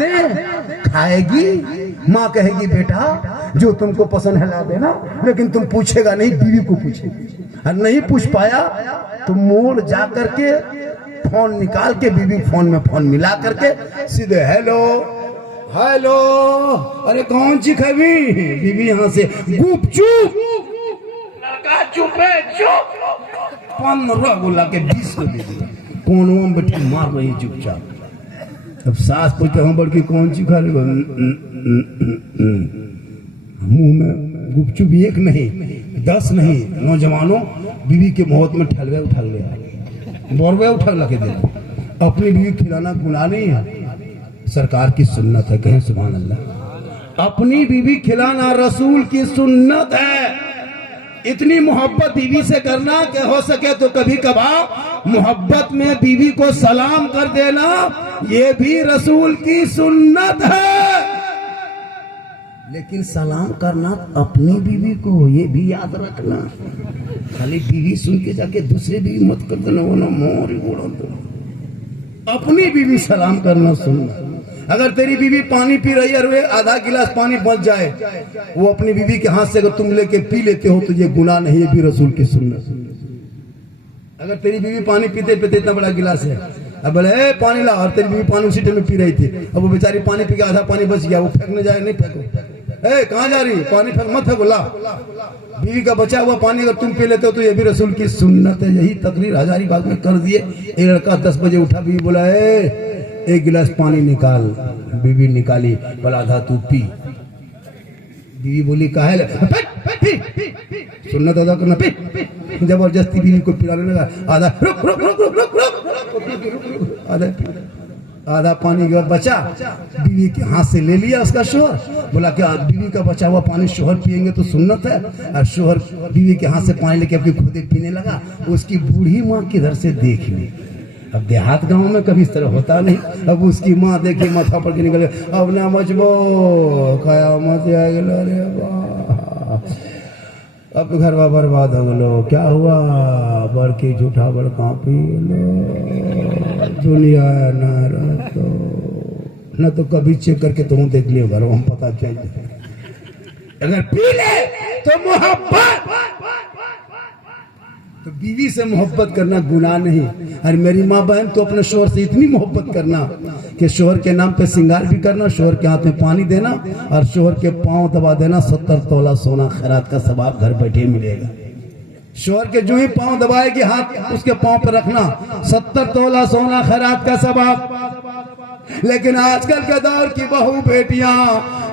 खाएगी, माँ कहेगी बेटा जो तुमको पसंद है ला देना, लेकिन तुम पूछेगा नहीं, बीवी को पूछेगी। और नहीं पूछ पाया तो मोड़ जा करके फोन निकाल के बीवी फोन में फोन मिला करके सीधे हेलो हेलो, अरे कौन सी खबी, बीवी यहाँ से गुपचुप, लड़का चुप है, चुप, 15 बोला के 20 को दे दिया, कोनों में बैठी मार रही चुपचाप। अब सास पूछते हम बड़की कौन सी खा रहे, मुंह में गुपचुप 1 नहीं 10 नहीं, नौजवानों बीवी के मोहब्बत में ठलवे उठा गया, बोरवे उठा लगे दे। अपनी बीवी खिलाना गुनाह नहीं है, सरकार की सुन्नत है, कहें सुभान अल्लाह। अपनी बीवी खिलाना रसूल की सुन्नत है। इतनी मोहब्बत बीवी से करना कि हो सके तो कभी कभार मोहब्बत में बीवी को सलाम कर देना, ये भी रसूल की सुन्नत है। लेकिन सलाम करना अपनी बीवी को, ये भी याद रखना। खाली बीवी सुन के जाके दूसरे बीवी मत कर देना, वो ना मोर उड़ा दो। अपनी बीवी सलाम करना सुनना। अगर तेरी बीवी पानी पी रही है और आधा गिलास पानी बच जाए, वो अपनी बीवी के हाथ से अगर तुम लेके पी लेते हो तो ये गुनाह नहीं, है भी रसूल की सुन्नत। अगर तेरी बीवी पानी पीते पीते इतना बड़ा गिलास है, अब बोले पानी ला, और तेरी बीवी पानी उसी टाइम में पी रही थी, अब वो बेचारी पानी पी के आधा पानी बच गया, वो फेंकने जाए, नहीं फेंको, कहाँ जा रही, पानी फेंक मत फेंको, ला। बीवी का बचा हुआ पानी अगर तुम पी लेते हो तो ये भी रसूल की सुन्नत है। यही तकरीर हजारीबाग में कर दिए। एक लड़का 10 बजे उठा, बीवी बोला 1 गिलास पानी निकाल, बीवी निकाली, बोला आधा तू पी। बीवी बोली काहे, सुन्नत अदा करना, पी। जबरदस्ती बीवी को पिलाने लगा, आधा रुक रुक रुक रुक रुक रुक, आधा पानी बचा, बीवी के हाथ से ले लिया उसका शोहर, बोला क्या बीवी का बचा हुआ पानी शोहर पिएंगे तो सुन्नत है। और शोहर बीवी के हाथ से पानी लेके अपनी खुदे पीने लगा। उसकी बूढ़ी माँ किधर से देख ली। अब देहात गांव में कभी इस तरह होता नहीं। अब उसकी माँ देखी, माथा पड़ के निकले, अब ना मचबो कयामत आ गया, रे वाह, अब घर बर्बाद हो गलो, क्या हुआ, बड़की झूठा बड़का पी लो, दुनिया न तो कभी चेक करके तुम देख लियो घर, हम पता चल जाए। अगर पी ले तो मोहब्बत, तो बीवी से मोहब्बत करना गुनाह नहीं। और मेरी माँ बहन तो अपने शोहर से इतनी मोहब्बत करना कि शोहर के नाम पे श्रृंगार भी करना, शोहर के हाथ में पानी देना और शोहर के पांव दबा देना। 70 तोला सोना खैरात का सवाब घर बैठे मिलेगा। शोहर के जो ही पांव दबाएगी, हाथ उसके पांव पे रखना, 70 तोला सोना खैरात का सवाब। लेकिन आजकल के दौर की बहू बेटियां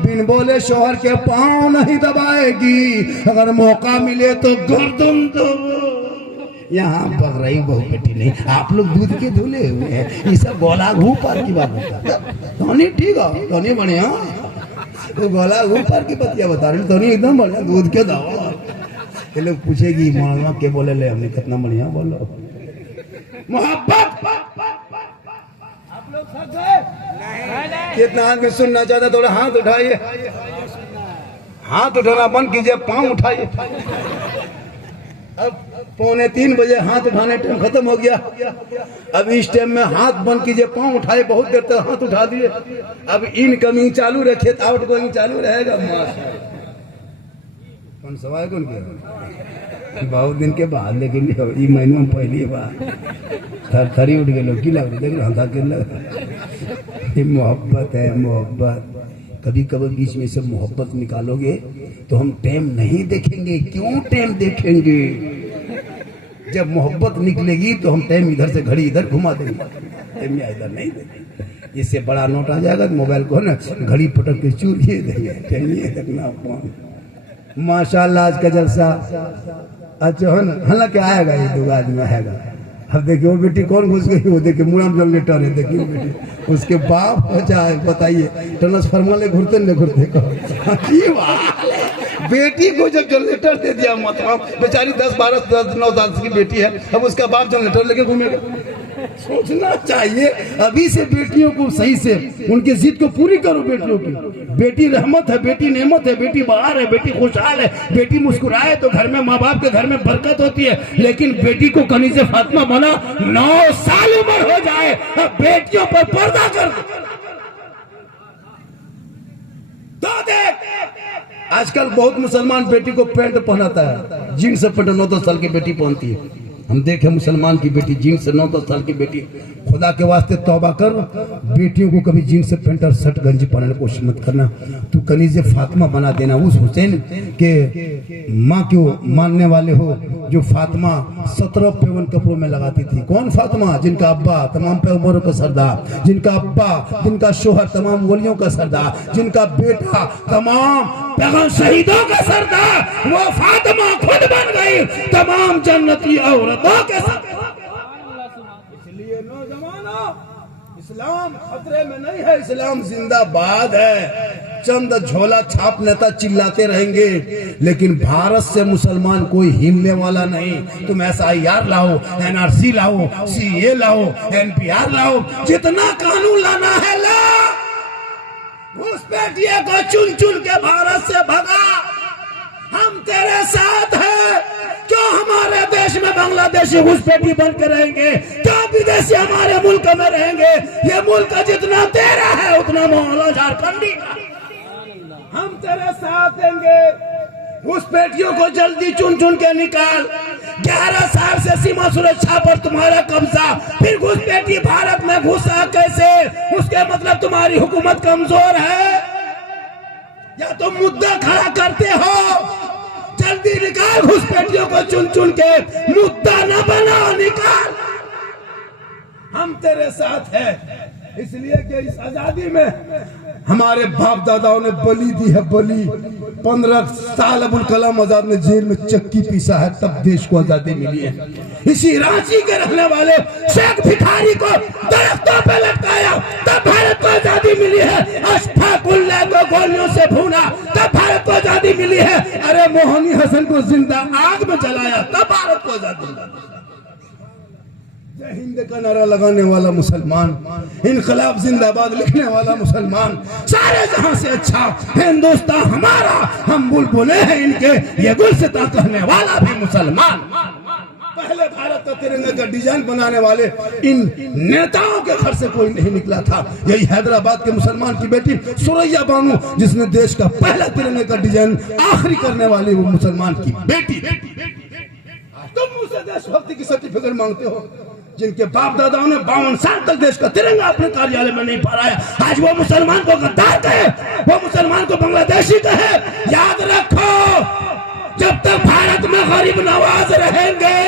बिन बोले शोहर के पांव नहीं दबाएगी, अगर मौका मिले तो गर्दन दो। यहाँ बग रही बहू बेटी नहीं, आप लोग दूध के धुले हुए हैं, ये सब गोला घू पार की बात होता है। तो नहीं ठीक है, तो नहीं बढ़िया, तो गोला घू पार की बतिया बता रहे, तो नहीं एकदम बढ़िया दूध के दवा। ये लोग पूछेगी मौलाना के बोले ले, हमने कितना बढ़िया बोलो मोहब्बत। आप लोग सब गए कितना आदमी सुनना चाहता, थोड़ा हाथ उठाइए, हाथ उठाना बंद कीजिए, पांव उठाइए। अब 2:45 बजे हाथ उठाने टाइम खत्म हो गया। अब इस टाइम में हाथ बंद कीजिए, पांव उठाए, बहुत देर तक हाथ उठा दिए। अब इनकमिंग चालू रखे, आउट गोइंग चालू रहेगा। कौन सवाल कौन किया, बहुत दिन के बाद, लेकिन ये महीने में पहली बार थरी उठ गए लोग की लग रही, देख मोहब्बत है, मोहब्बत। कभी कभी बीच में से मोहब्बत निकालोगे तो हम टाइम नहीं देखेंगे। क्यों टाइम देखेंगे, जब मोहब्बत निकलेगी तो हम टाइम इधर से घड़ी इधर घुमा देंगे, टाइम इधर नहीं देंगे। इससे बड़ा नोट आ जाएगा तो मोबाइल को ना घड़ी पटक के चूरिए देंगे, टाइम ये देखना। माशाल्लाह आज का जलसा अच्छा है ना, हालांकि आएगा ये 2 आदमी आएगा। अब देखिए वो बेटी कौन घुस गई, वो देखिए मुड़म जल लेटर है, देखिए बेटी उसके बाप बचा है, बताइए ट्रांसफार्मर ले घूरते न घूरते बेटी को जब जनरेटर दे दिया, मतलब बेचारी 10, 12, 10, 9 साल की बेटी है, अब उसका बाप जनरेटर लेके घूमेगा। सोचना चाहिए अभी से बेटियों को सही से उनकी जिद को पूरी करो। बेटियों की, बेटी रहमत है, बेटी नेमत है, बेटी बाहर है, बेटी खुशहाल है, बेटी मुस्कुराए तो घर में माँ बाप के घर में बरकत होती है। लेकिन बेटी को कनी से फातिमा बना 9 साल उम्र हो जाए, बेटियों पर पर्दा कर आजकल बहुत मुसलमान बेटी को पैंट पहनाता है, जीन्स पैंट 9-10 साल की बेटी पहनती है। हम देखे मुसलमान की बेटी जीन्स 9-10 साल की बेटी, खुदा के वास्ते तौबा कर, बेटियों को कभी जीन्स पैंट और शर्ट गंजी पहनने की कोशिश मत करना। तू कनीज़े फातिमा बना देना। उस हुसैन के माँ क्यों मानने वाले हो जो फातिमा 17 पेवन कपड़ों में लगाती थी? कौन फातिमा? जिनका अब्बा तमाम पैगंबरों का सरदार, जिनका अब्बा, जिनका शोहर तमाम वलियों का सरदार, जिनका बेटा तमाम पैगंबर शहीदों का सरदार, वो फातिमा खुद बन गई तमाम जन्नती औरतों के सरदार। इसलिए नौजवानों, इस्लाम खतरे में नहीं है, इस्लाम जिंदाबाद है। चंद झोला छाप नेता चिल्लाते रहेंगे, लेकिन भारत से मुसलमान कोई हिलने वाला नहीं। तुम SIR लाओ, NRC लाओ, CA लाओ, NPR लाओ, जितना कानून लाना है ला। घुसपैठिए को चुन चुन के भारत से भगा। हम तेरे साथ हैं। क्यों हमारे देश में बांग्लादेशी घुसपैठी बन के रहेंगे? क्यों विदेशी हमारे मुल्क में रहेंगे? ये मुल्क जितना तेरा है उतना मोहल्ला झारखंडी का। हम तेरे साथ देंगे। घुसपैठियों को जल्दी चुन चुन के निकाल। 11 साल से सीमा सुरक्षा पर तुम्हारा कब्जा, फिर घुसपैठी भारत में घुसा कैसे? उसके मतलब तुम्हारी हुकूमत कमजोर है या तुम मुद्दा खड़ा करते हो? जल्दी निकाल घुसपैठियों को चुन चुन के, मुद्दा न बनाओ, निकाल। हम तेरे साथ हैं, इसलिए कि इस आजादी में हमारे बाप दादाओं ने बलि दी है, बलि। 15 साल अबुल कलाम आजाद ने जेल में चक्की पीसा है, तब देश को आजादी मिली है। इसी रांची के रहने वाले शेख भिखारी को दरख्तों पे लटकाया, तब भारत को आजादी मिली है। अशफाकुल्लाह को गोलियों से भूना, तब भारत को आजादी मिली है। अरे मोहनी हसन को जिंदा आग में जलाया, तब भारत को आजादी मिली। जय हिंद का नारा लगाने वाला मुसलमान, इनकलाब जिंदाबाद लिखने वाला मुसलमान, सारे जहां से अच्छा हिंदुस्तान हमारा, हम बुलबुले हैं इनके, ये गुलसिता कहने वाला भी मुसलमान। पहले भारत का तिरंगे का डिजाइन बनाने वाले इन नेताओं के घर से कोई नहीं निकला था। यही हैदराबाद के मुसलमान की बेटी सुरैया बानू, जिसने देश का पहला तिरंगे का डिजाइन आखिरी करने वाली वो मुसलमान की बेटी। तुम मुझसे देशभक्ति की सर्टिफिकेट मांगते हो, जिनके बाप दादाओं ने 52 साल तक देश का तिरंगा अपने कार्यालय में नहीं फहराया। आज वो मुसलमान को गद्दार कहे, वो मुसलमान को बांग्लादेशी कहे। याद रखो, जब तक भारत में गरीब नवाज रहेंगे,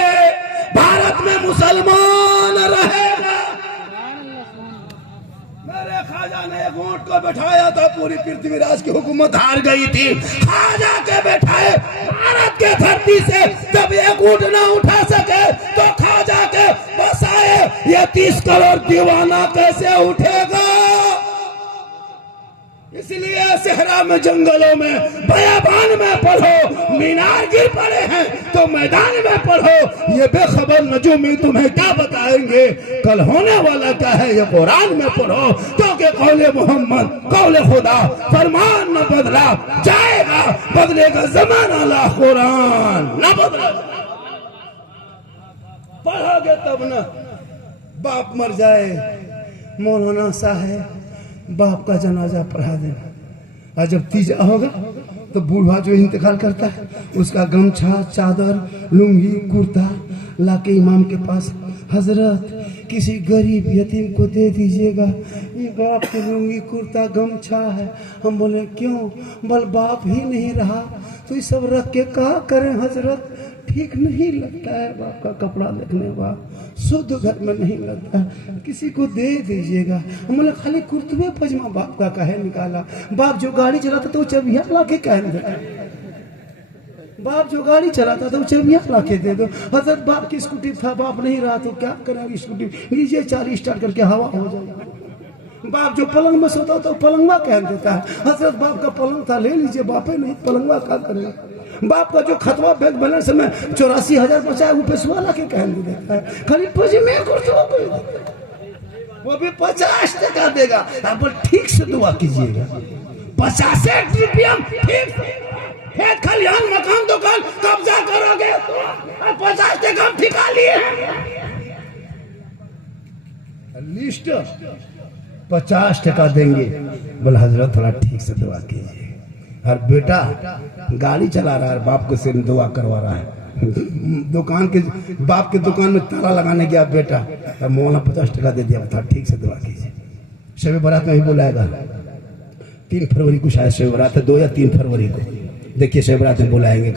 भारत में मुसलमान रहेगा। मेरे ख्वाजा ने एक ऊंट को बैठाया था, पूरी पृथ्वीराज की हुकूमत हार गई थी। ख्वाजा के बैठाए भारत के धरती से जब एक ऊंट न उठा सके, तो ख्वाजा के बसाए ये 30 करोड़ दीवाना कैसे उठेगा? इसलिए सहरा में, जंगलों में, बयाबान में पढ़ो। मीनार गिर पड़े हैं तो मैदान में पढ़ो। ये बेखबर नजूमी तुम्हें क्या बताएंगे? कल होने वाला क्या है ये कुरान में पढ़ो। क्योंकि कौले मोहम्मद, कौले खुदा, फरमान न बदला जाएगा, बदलेगा जमाना ला कुरान न बदला। पढ़ोगे तब न। बाप मर जाए, मौलाना साहब बाप का जनाजा पढ़ा देना। और जब तीजा होगा तो बूढ़ा जो इंतकाल करता है उसका गमछा, चादर, लुंगी, कुर्ता लाके इमाम के पास, हजरत किसी गरीब यतीम को दे दीजिएगा, ये बाप की लुंगी, कुर्ता, गमछा है। हम बोले क्यों? बोल बाप ही नहीं रहा तो ये सब रख के क्या करें हजरत? ठीक नहीं लगता है बाप का कपड़ा देखने, बाप शुद्ध घर में नहीं लगता, किसी को दे दीजिएगा। हम बोले खाली कुर्तवे पजमा बाप का कहे निकाला? बाप जो गाड़ी चलाता तो चबिया ला के कह देता, बाप जो गाड़ी चलाता था वो चबिया ला के दे दो। हजरत बाप की स्कूटी था, बाप नहीं रहा तो क्या करेंगे? स्कूटी लीजिए, 40 स्टार्ट करके हवा हो जाएगा। बाप जो पलंग में सोता था पलंगवा कह देता है। हजरत बाप का पलंग था, ले लीजिए, बापे नहीं, पलंगवा क्या करेंगे? बाप का जो खतवा बैंक बैलेंस में 84,000 बचाया वो पैसा ला के कह देता है, खाली पजमे कुर्तवा वो भी 50 टका देगा। आप ठीक से दुआ कीजिएगा, 50 रुपया ठीक है। खलिहान, मकान, दुकान कब्जा करोगे तो 50 टका ठिका लिए लिस्ट 50 टका देंगे। बोले हजरत थोड़ा ठीक से दुआ कीजिए, और बेटा गाड़ी चला रहा है, बाप को से दुआ करवा रहा है। दुकान के बाप के दुकान में ताला लगाने गया बेटा, और मौलाना 50 टका दे दिया था, ठीक से दुआ कीजिए। शब बारात में ही बुलाएगा, 3 फरवरी को शायद शब बारात है, 2 या 3 फरवरी को, देखिए शब बारात में बुलाएंगे।